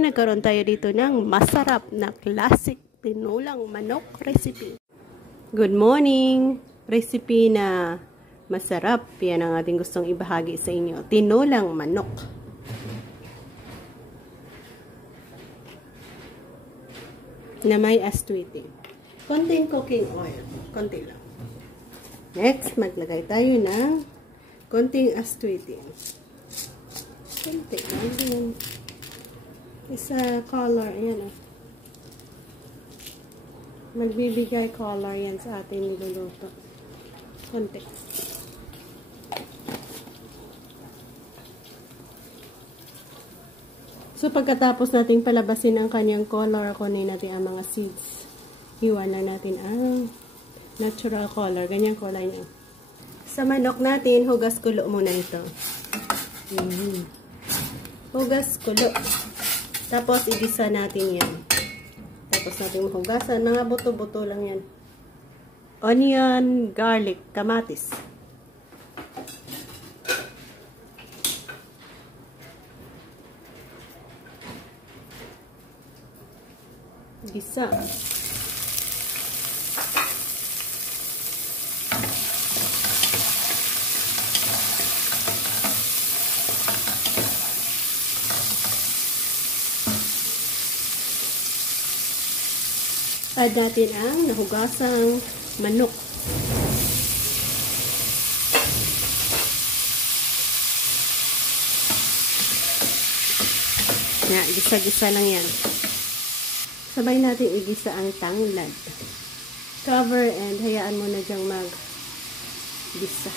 Nagkaroon tayo dito ng masarap na classic tinulang manok recipe. Good morning! Recipe na masarap. Yan ang ating gustong ibahagi sa inyo. Tinulang manok. Na may aswiti. Konting cooking oil. Konti lang. Next, maglagay tayo ng konting aswiti. Konti lang. Isa color, ayan o. Magbibigay color yan sa ating niluluto. Konti. So, pagkatapos natin palabasin ang kanyang color, kunin natin ang mga seeds. Iwanan natin ang natural color. Ganyang kulay niya. Sa manok natin, hugas kulo muna ito. Hugas kulo. Tapos, igisa natin yan. Tapos natin mahugasan. Mga buto-buto lang yan. Onion, garlic, kamatis. Gisa. Add natin ang nahugasang manok. Yan, gisa-gisa lang yan. Sabay natin igisa ang tanglad. Cover and hayaan mo na dyang mag-gisa.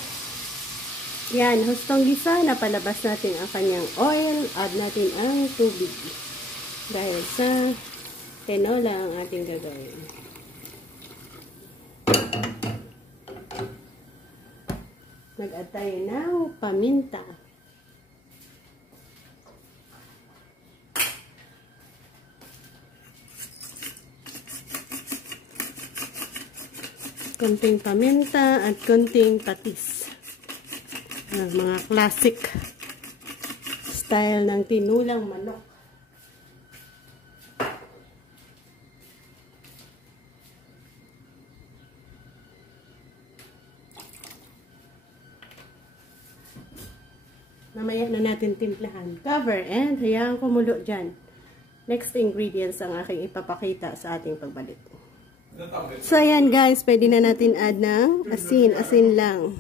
Yan, hustong gisa, napalabas natin ang kanyang oil. Add natin ang tubig. Dahil sa tinola ang ating gagawin. Mag-add tayo ng paminta. Konting paminta at konting patis. Mga classic style ng tinulang manok. Mamaya na natin timplahan. Cover and hayaan kumulo dyan. Next ingredients ang aking ipapakita sa ating pagbalik. So, ayan guys. Pwede na natin add ng asin. Asin lang.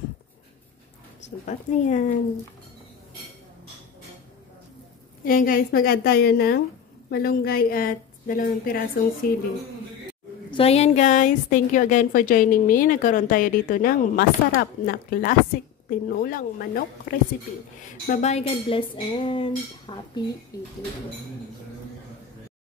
Sapat na yan. Ayan guys. Mag-add tayo ng malunggay at 2 pirasong sili. So, ayan guys. Thank you again for joining me. Nagkaroon tayo dito ng masarap na classic tinulang manok recipe. Bye-bye, God bless, and happy eating.